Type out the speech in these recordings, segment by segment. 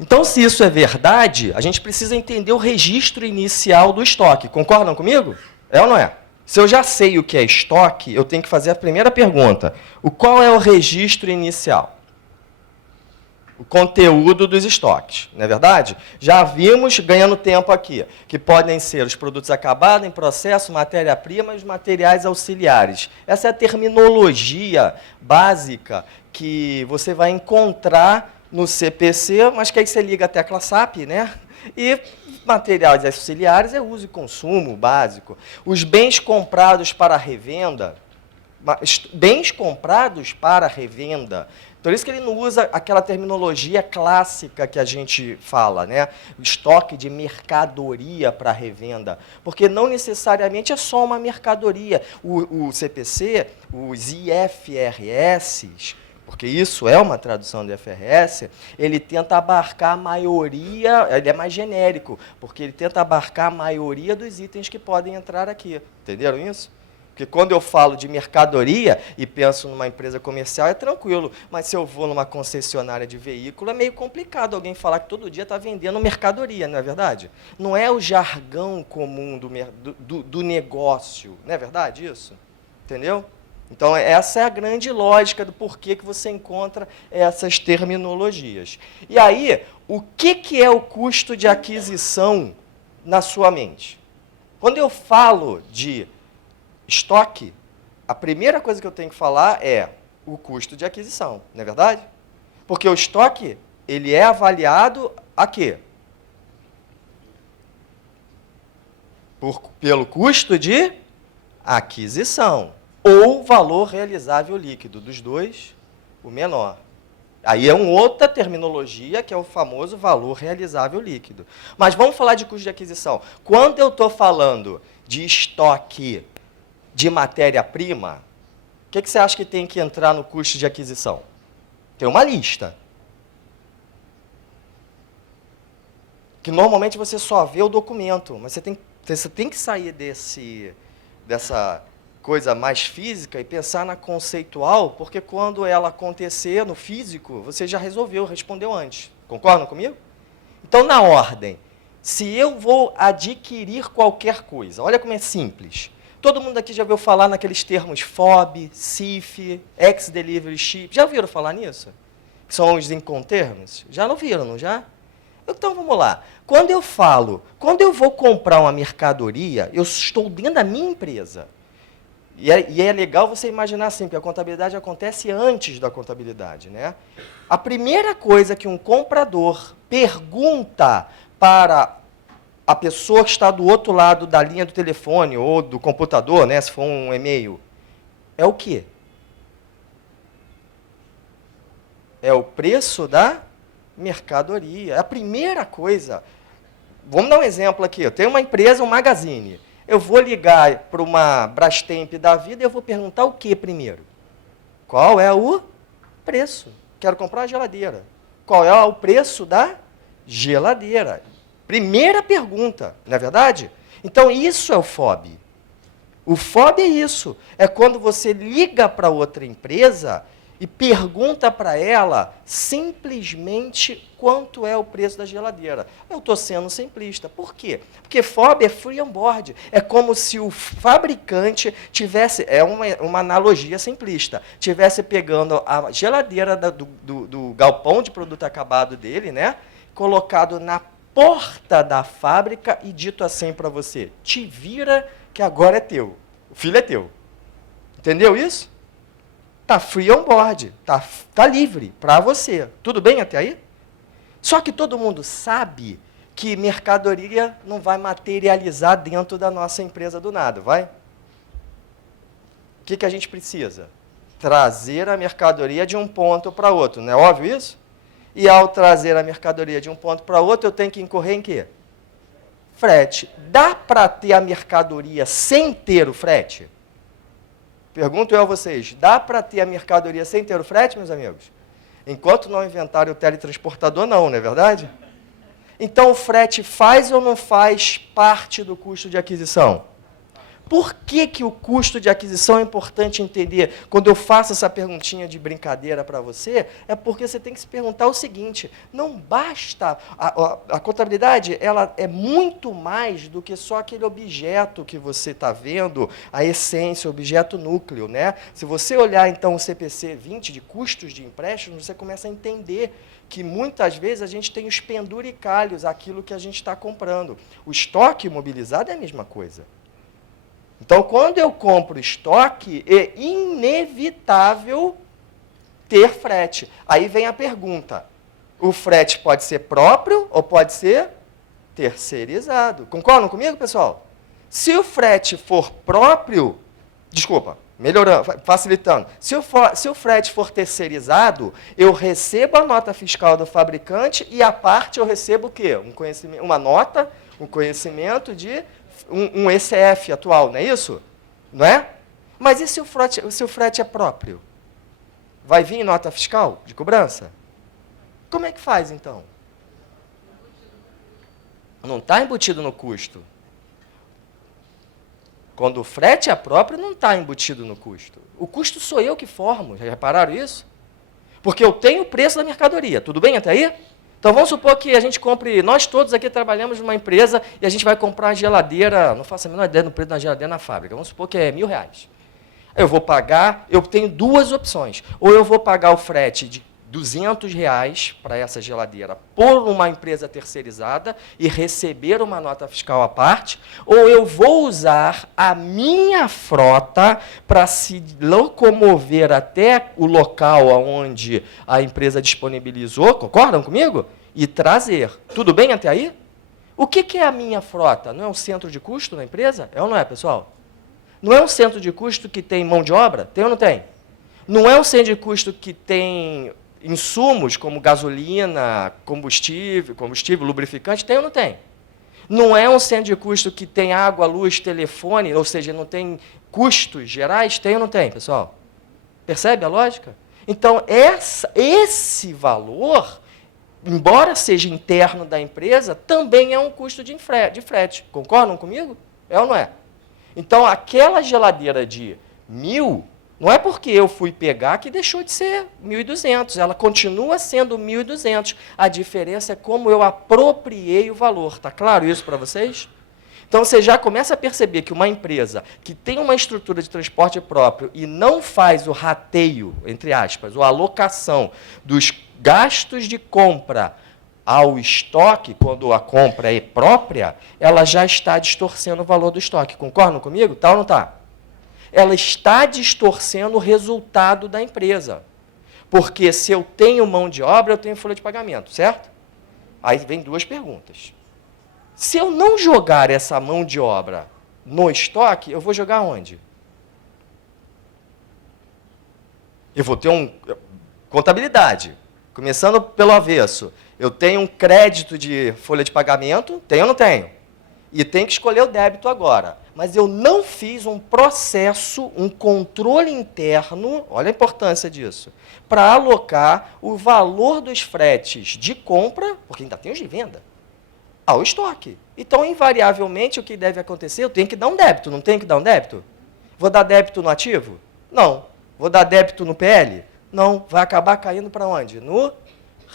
Então, se isso é verdade, a gente precisa entender o registro inicial do estoque. Concordam comigo? É ou não é? Se eu já sei o que é estoque, eu tenho que fazer a primeira pergunta. Qual é o registro inicial? O conteúdo dos estoques, não é verdade? Já vimos, ganhando tempo aqui, que podem ser os produtos acabados, em processo, matéria-prima e os materiais auxiliares. Essa é a terminologia básica que você vai encontrar no CPC, mas que aí você liga a tecla SAP, né? E materiais auxiliares é uso e consumo básico. Os bens comprados para revenda, bens comprados para revenda. Por isso que ele não usa aquela terminologia clássica que a gente fala, né? Estoque de mercadoria para revenda, porque não necessariamente é só uma mercadoria. O CPC, os IFRS, porque isso é uma tradução do IFRS, ele tenta abarcar a maioria, ele é mais genérico, porque ele tenta abarcar a maioria dos itens que podem entrar aqui. Entenderam isso? Porque quando eu falo de mercadoria e penso numa empresa comercial, é tranquilo. Mas se eu vou numa concessionária de veículo, é meio complicado alguém falar que todo dia está vendendo mercadoria, não é verdade? Não é o jargão comum do negócio, não é verdade isso? Entendeu? Então, essa é a grande lógica do porquê que você encontra essas terminologias. E aí, o que é o custo de aquisição na sua mente? Quando eu falo de estoque, a primeira coisa que eu tenho que falar é o custo de aquisição, não é verdade? Porque o estoque, ele é avaliado a quê? Pelo custo de aquisição, ou valor realizável líquido, dos dois, o menor. Aí é uma outra terminologia, que é o famoso valor realizável líquido. Mas vamos falar de custo de aquisição. Quando eu estou falando de estoque de matéria-prima, o que você acha que tem que entrar no custo de aquisição? Tem uma lista. Que normalmente você só vê o documento, mas você tem que sair dessa coisa mais física e pensar na conceitual, porque quando ela acontecer no físico, você já resolveu, respondeu antes. Concordam comigo? Então, na ordem, se eu vou adquirir qualquer coisa, olha como é simples. Todo mundo aqui já ouviu falar naqueles termos FOB, CIF, Ex-Delivery Ship. Já ouviram falar nisso? Que são os Incoterms? Já não viram, não já? Então, vamos lá. Quando eu vou comprar uma mercadoria, eu estou dentro da minha empresa. E é legal você imaginar assim, que a contabilidade acontece antes da contabilidade, né? A primeira coisa que um comprador pergunta para a pessoa que está do outro lado da linha do telefone ou do computador, né, se for um e-mail, é o quê? É o preço da mercadoria. É a primeira coisa. Vamos dar um exemplo aqui. Eu tenho uma empresa, um magazine. Eu vou ligar para uma Brastemp da vida e eu vou perguntar o que primeiro? Qual é o preço? Quero comprar uma geladeira. Qual é o preço da geladeira? Primeira pergunta, não é verdade? Então, isso é o FOB. O FOB é isso. É quando você liga para outra empresa e pergunta para ela simplesmente quanto é o preço da geladeira. Eu estou sendo simplista. Por quê? Porque FOB é free on board. É como se o fabricante tivesse, é uma analogia simplista, tivesse pegando a geladeira do galpão de produto acabado dele, né, colocado na porta da fábrica e dito assim para você, te vira que agora é teu. O filho é teu. Entendeu isso? Está free on board, tá livre para você. Tudo bem até aí? Só que todo mundo sabe que mercadoria não vai materializar dentro da nossa empresa do nada, vai? O que a gente precisa? Trazer a mercadoria de um ponto para outro, não é óbvio isso? E ao trazer a mercadoria de um ponto para outro, eu tenho que incorrer em quê? Frete. Dá para ter a mercadoria sem ter o frete? Pergunto eu a vocês, dá para ter a mercadoria sem ter o frete, meus amigos? Enquanto não inventarem o teletransportador, não é verdade? Então, o frete faz ou não faz parte do custo de aquisição? Por que o custo de aquisição é importante entender? Quando eu faço essa perguntinha de brincadeira para você, é porque você tem que se perguntar o seguinte, não basta, a contabilidade ela é muito mais do que só aquele objeto que você está vendo, a essência, o objeto núcleo. Né? Se você olhar, então, o CPC 20 de custos de empréstimo, você começa a entender que muitas vezes a gente tem os penduricalhos, aquilo que a gente está comprando. O estoque imobilizado é a mesma coisa. Então, quando eu compro estoque, é inevitável ter frete. Aí vem a pergunta, o frete pode ser próprio ou pode ser terceirizado? Concordam comigo, pessoal? Se o frete for próprio, desculpa, melhorando, facilitando, se o frete for terceirizado, eu recebo a nota fiscal do fabricante e, à parte, eu recebo o quê? Um conhecimento, uma nota, um conhecimento de um ECF atual, não é isso? Não é? Mas e se o frete é próprio? Vai vir nota fiscal de cobrança? Como é que faz, então? Não está embutido no custo. Quando o frete é próprio, não está embutido no custo. O custo sou eu que formo, já repararam isso? Porque eu tenho o preço da mercadoria, tudo bem até aí? Então, vamos supor que a gente compre, nós todos aqui trabalhamos numa empresa e a gente vai comprar uma geladeira, não faço a menor ideia do preço da geladeira na fábrica, vamos supor que é R$1.000. Eu vou pagar, eu tenho duas opções, ou eu vou pagar o frete de R$200 para essa geladeira por uma empresa terceirizada e receber uma nota fiscal à parte, ou eu vou usar a minha frota para se locomover até o local onde a empresa disponibilizou, concordam comigo? E trazer. Tudo bem até aí? O que é a minha frota? Não é um centro de custo na empresa? É ou não é, pessoal? Não é um centro de custo que tem mão de obra? Tem ou não tem? Não é um centro de custo que tem insumos como gasolina, combustível, lubrificante? Tem ou não tem? Não é um centro de custo que tem água, luz, telefone, ou seja, não tem custos gerais? Tem ou não tem, pessoal? Percebe a lógica? Então, esse valor, embora seja interno da empresa, também é um custo de frete. Concordam comigo? É ou não é? Então, aquela geladeira de 1.000, não é porque eu fui pegar que deixou de ser 1.200, ela continua sendo 1.200. A diferença é como eu apropriei o valor. Está claro isso para vocês? Então, você já começa a perceber que uma empresa que tem uma estrutura de transporte próprio e não faz o rateio, entre aspas, ou a alocação dos gastos de compra ao estoque, quando a compra é própria, ela já está distorcendo o valor do estoque. Concordam comigo? Tá ou não está? Ela está distorcendo o resultado da empresa. Porque se eu tenho mão de obra, eu tenho folha de pagamento, certo? Aí vem duas perguntas. Se eu não jogar essa mão de obra no estoque, eu vou jogar onde? Eu vou ter contabilidade, começando pelo avesso. Eu tenho um crédito de folha de pagamento, tenho ou não tenho? E tenho que escolher o débito agora. Mas eu não fiz um processo, um controle interno, olha a importância disso, para alocar o valor dos fretes de compra, porque ainda tem os de venda, ao estoque. Então, invariavelmente, o que deve acontecer? Eu tenho que dar um débito, não tenho que dar um débito? Vou dar débito no ativo? Não. Vou dar débito no PL? Não. Vai acabar caindo para onde? No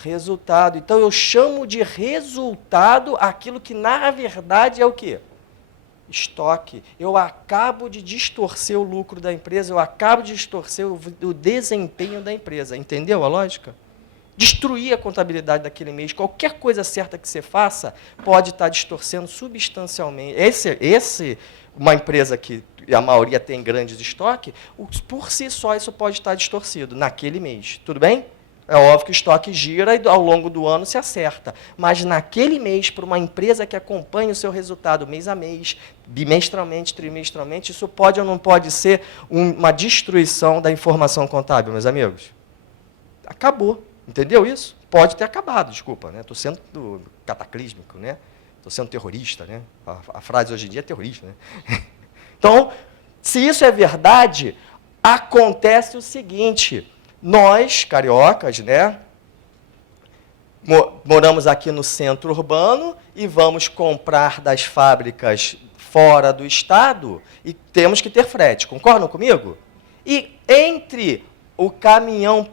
resultado. Então, eu chamo de resultado aquilo que, na verdade, é o quê? Estoque. Eu acabo de distorcer o lucro da empresa, eu acabo de distorcer o desempenho da empresa. Entendeu a lógica? Destruir a contabilidade daquele mês, qualquer coisa certa que você faça, pode estar distorcendo substancialmente. Uma empresa que a maioria tem grandes estoques, por si só isso pode estar distorcido naquele mês. Tudo bem? É óbvio que o estoque gira e ao longo do ano se acerta. Mas naquele mês, para uma empresa que acompanha o seu resultado mês a mês, bimestralmente, trimestralmente, isso pode ou não pode ser uma destruição da informação contábil, meus amigos? Acabou. Entendeu isso? Pode ter acabado, desculpa, né? Estou sendo cataclísmico, né? Estou sendo terrorista, né? A frase hoje em dia é terrorista, né? Então, se isso é verdade, acontece o seguinte: nós, cariocas, né? moramos aqui no centro urbano e vamos comprar das fábricas fora do estado e temos que ter frete. Concordam comigo? E entre o caminhão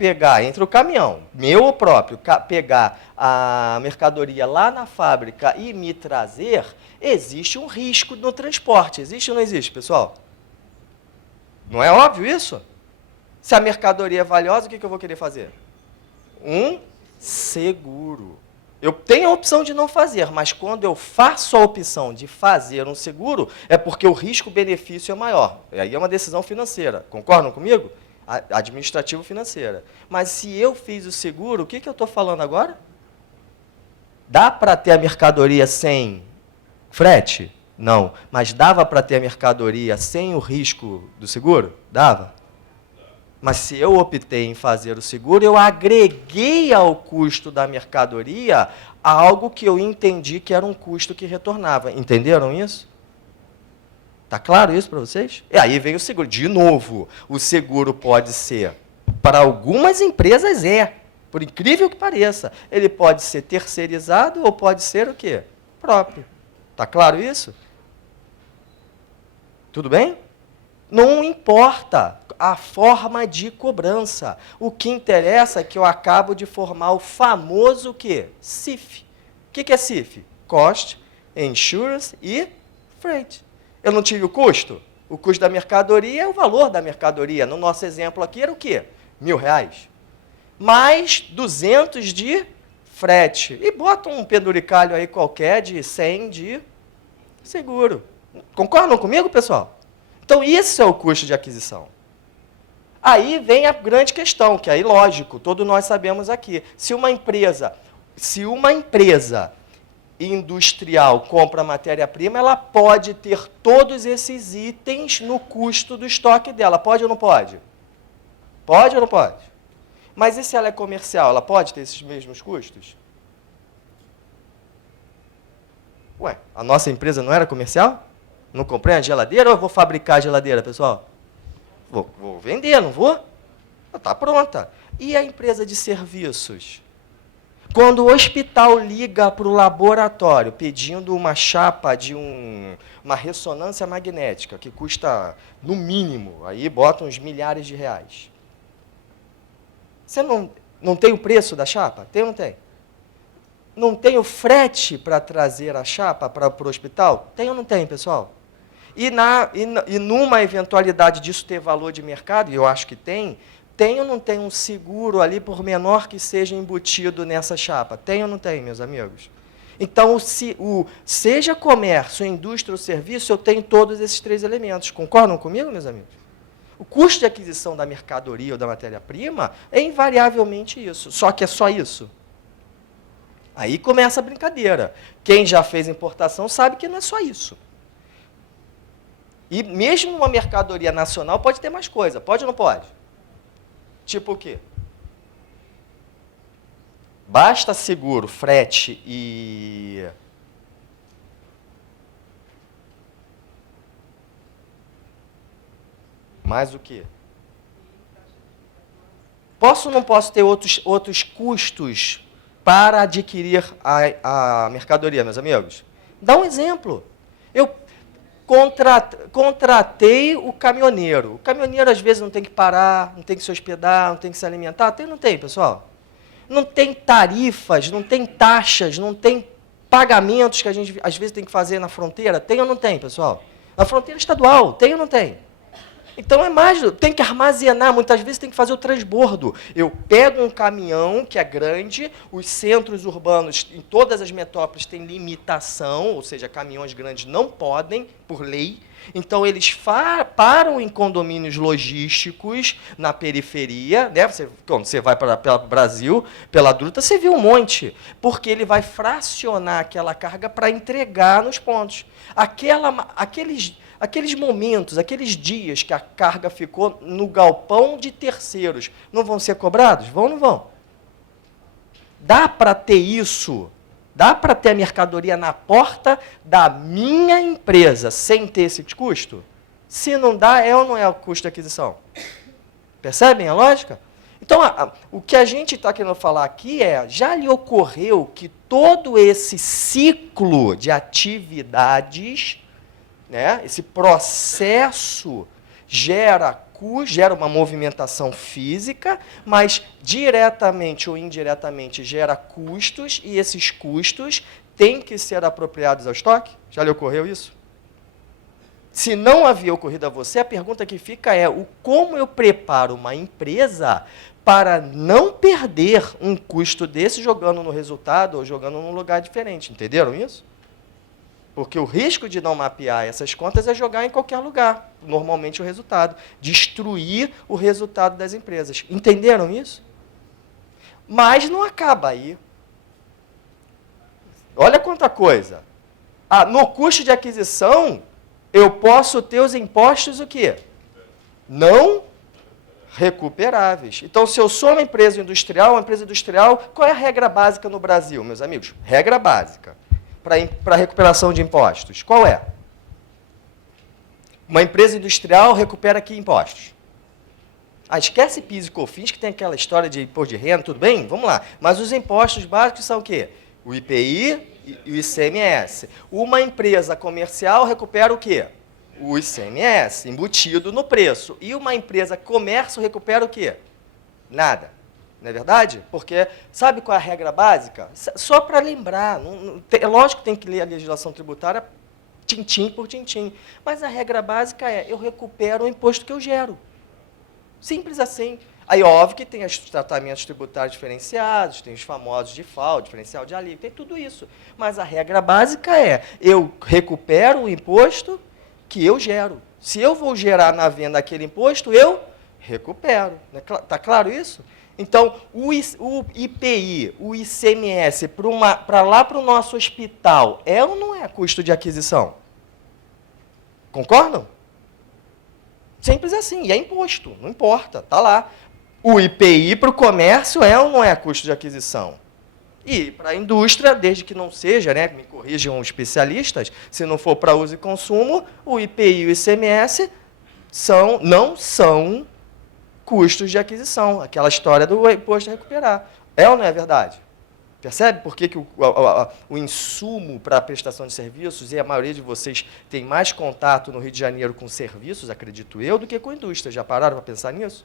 meu próprio, pegar a mercadoria lá na fábrica e me trazer, existe um risco no transporte. Existe ou não existe, pessoal? Não é óbvio isso? Se a mercadoria é valiosa, o que eu vou querer fazer? Um seguro. Eu tenho a opção de não fazer, mas quando eu faço a opção de fazer um seguro, é porque o risco-benefício é maior. E aí é uma decisão financeira. Concordam comigo? Administrativo-financeira. Mas se eu fiz o seguro, o que eu estou falando agora? Dá para ter a mercadoria sem frete? Não. Mas dava para ter a mercadoria sem o risco do seguro? Dava. Mas se eu optei em fazer o seguro, eu agreguei ao custo da mercadoria algo que eu entendi que era um custo que retornava. Entenderam isso? Está claro isso para vocês? E aí vem o seguro. De novo, o seguro pode ser, para algumas empresas por incrível que pareça, ele pode ser terceirizado ou pode ser o quê? Próprio. Está claro isso? Tudo bem? Não importa a forma de cobrança. O que interessa é que eu acabo de formar o famoso o quê? CIF. O que é CIF? Cost, Insurance e Freight. Eu não tive o custo? O custo da mercadoria é o valor da mercadoria. No nosso exemplo aqui era o quê? R$1.000. Mais 200 de frete. E bota um penduricalho aí qualquer de 100 de seguro. Concordam comigo, pessoal? Então, isso é o custo de aquisição. Aí vem a grande questão, que aí, lógico, todos nós sabemos aqui. Se uma empresa industrial compra matéria-prima, ela pode ter todos esses itens no custo do estoque dela. Pode ou não pode? Pode ou não pode? Mas e se ela é comercial? Ela pode ter esses mesmos custos? Ué, a nossa empresa não era comercial? Não comprei a geladeira ou eu vou fabricar a geladeira, pessoal? Vou vender, não vou? Está pronta. E a empresa de serviços? Quando o hospital liga para o laboratório pedindo uma chapa de uma ressonância magnética, que custa, no mínimo, aí bota uns milhares de reais. Você não tem o preço da chapa? Tem ou não tem? Não tem o frete para trazer a chapa para o hospital? Tem ou não tem, pessoal? E numa eventualidade disso ter valor de mercado, e eu acho que tem ou não tem um seguro ali, por menor que seja embutido nessa chapa? Tem ou não tem, meus amigos? Então, seja comércio, indústria ou serviço, eu tenho todos esses três elementos. Concordam comigo, meus amigos? O custo de aquisição da mercadoria ou da matéria-prima é invariavelmente isso. Só que é só isso. Aí começa a brincadeira. Quem já fez importação sabe que não é só isso. E mesmo uma mercadoria nacional pode ter mais coisa. Pode ou não pode? Tipo o quê? Basta seguro, frete e... mais o quê? Posso ou não posso ter outros custos para adquirir a mercadoria, meus amigos? Dá um exemplo. Eu contratei o caminhoneiro. O caminhoneiro, às vezes, não tem que parar, não tem que se hospedar, não tem que se alimentar. Tem ou não tem, pessoal? Não tem tarifas, não tem taxas, não tem pagamentos que a gente, às vezes, tem que fazer na fronteira. Tem ou não tem, pessoal? Na fronteira estadual, tem ou não tem? Então, tem que armazenar, muitas vezes tem que fazer o transbordo. Eu pego um caminhão que é grande, os centros urbanos, em todas as metrópoles, têm limitação, ou seja, caminhões grandes não podem, por lei. Então, eles param em condomínios logísticos na periferia, né? Quando você vai para o Brasil, pela Dutra, você vê um monte, porque ele vai fracionar aquela carga para entregar nos pontos. Aqueles momentos, aqueles dias que a carga ficou no galpão de terceiros, não vão ser cobrados? Vão ou não vão? Dá para ter isso? Dá para ter a mercadoria na porta da minha empresa sem ter esse custo? Se não dá, é ou não é o custo de aquisição? Percebem a lógica? Então, o que a gente está querendo falar aqui é, já lhe ocorreu que todo esse ciclo de atividades, né, esse processo gera uma movimentação física, mas diretamente ou indiretamente gera custos, e esses custos têm que ser apropriados ao estoque? Já lhe ocorreu isso? Se não havia ocorrido a você, a pergunta que fica é como eu preparo uma empresa para não perder um custo desse jogando no resultado ou jogando num lugar diferente. Entenderam isso? Porque o risco de não mapear essas contas é jogar em qualquer lugar, normalmente o resultado, destruir o resultado das empresas. Entenderam isso? Mas não acaba aí. Olha quanta coisa. No custo de aquisição, eu posso ter os impostos o quê? Não recuperáveis. Então, se eu sou uma empresa industrial, qual é a regra básica no Brasil, meus amigos? Regra básica para recuperação de impostos. Qual é? Uma empresa industrial recupera que impostos? Esquece PIS e COFINS, que tem aquela história de imposto de renda, tudo bem? Vamos lá. Mas os impostos básicos são o quê? O IPI e o ICMS. Uma empresa comercial recupera o quê? O ICMS, embutido no preço. E uma empresa comércio recupera o quê? Nada. Não é verdade? Porque, sabe qual é a regra básica? Só para lembrar, é lógico que tem que ler a legislação tributária tintim por tintim, mas a regra básica é, eu recupero o imposto que eu gero. Simples assim. Aí, óbvio que tem os tratamentos tributários diferenciados, tem os famosos default, diferencial de alívio, tem tudo isso. Mas a regra básica é, eu recupero o imposto que eu gero. Se eu vou gerar na venda aquele imposto, eu recupero. Está claro isso? Então, o IPI, o ICMS, para lá para o nosso hospital, é ou não é custo de aquisição? Concordam? Simples assim, e é imposto, não importa, está lá. O IPI para o comércio é ou não é custo de aquisição? E para a indústria, desde que não seja, né, me corrijam os especialistas, se não for para uso e consumo, o IPI e o ICMS não são custos de aquisição, aquela história do imposto a recuperar. É ou não é verdade? Percebe por que o insumo para a prestação de serviços, e a maioria de vocês tem mais contato no Rio de Janeiro com serviços, acredito eu, do que com indústria? Já pararam para pensar nisso?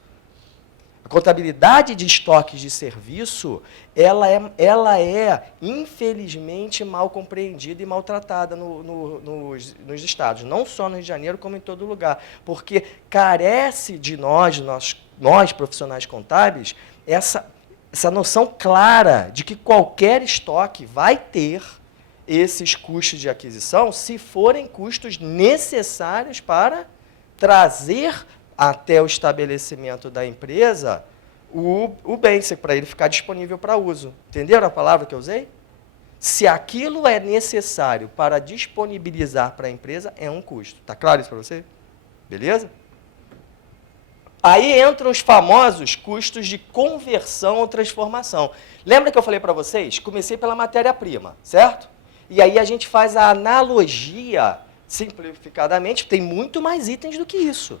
A contabilidade de estoques de serviço, ela é infelizmente, mal compreendida e maltratada nos estados, não só no Rio de Janeiro, como em todo lugar, porque carece de nós profissionais contábeis, essa noção clara de que qualquer estoque vai ter esses custos de aquisição se forem custos necessários para trazer até o estabelecimento da empresa o bem, para ele ficar disponível para uso. Entenderam a palavra que eu usei? Se aquilo é necessário para disponibilizar para a empresa, é um custo. Está claro isso para você? Beleza? Aí entram os famosos custos de conversão ou transformação. Lembra que eu falei para vocês? Comecei pela matéria-prima, certo? E aí a gente faz a analogia, simplificadamente, tem muito mais itens do que isso.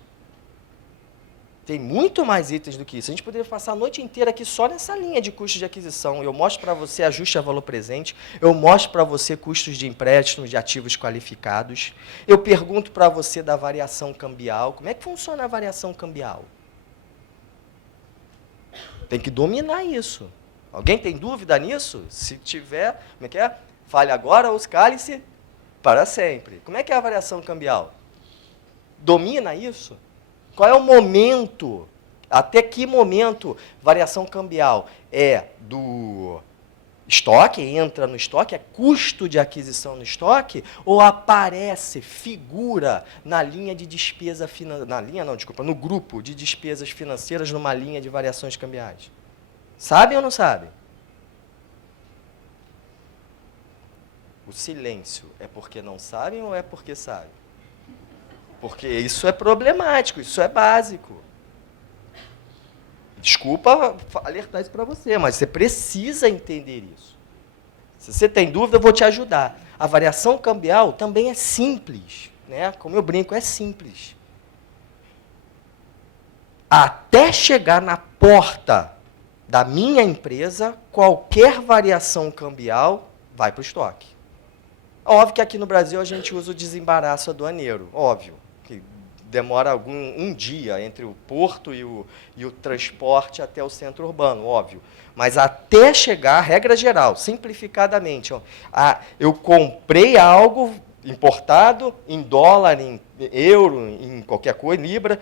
Tem muito mais itens do que isso. A gente poderia passar a noite inteira aqui só nessa linha de custos de aquisição. Eu mostro para você ajuste a valor presente, eu mostro para você custos de empréstimos de ativos qualificados, eu pergunto para você da variação cambial. Como é que funciona a variação cambial? Tem que dominar isso. Alguém tem dúvida nisso? Se tiver, como é que é? Fale agora ou cale-se para sempre. Como é que é a variação cambial? Domina isso? Qual é o momento, até que momento variação cambial é do estoque, entra no estoque, é custo de aquisição no estoque, ou aparece, figura na linha de despesa no grupo de despesas financeiras numa linha de variações cambiais? Sabem ou não sabem? O silêncio é porque não sabem ou é porque sabem? Porque isso é problemático, isso é básico. Desculpa alertar isso para você, mas você precisa entender isso. Se você tem dúvida, eu vou te ajudar. A variação cambial também é simples, né? Como eu brinco, é simples. Até chegar na porta da minha empresa, qualquer variação cambial vai para o estoque. Óbvio que aqui no Brasil a gente usa o desembaraço aduaneiro, óbvio, que demora um dia entre o porto e o transporte até o centro urbano, óbvio. Mas até chegar, regra geral, simplificadamente, ó, eu comprei algo importado em dólar, em euro, em qualquer coisa, libra,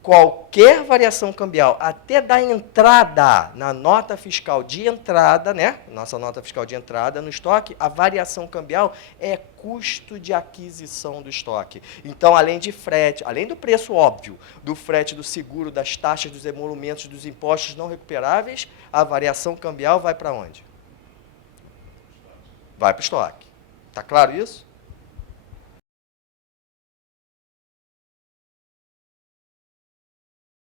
qualquer variação cambial, até da entrada na nota fiscal de entrada, né? Nossa nota fiscal de entrada no estoque, a variação cambial é custo de aquisição do estoque. Então, além de frete, além do preço óbvio, do frete, do seguro, das taxas, dos emolumentos, dos impostos não recuperáveis, a variação cambial vai para onde? Vai para o estoque. Está claro isso?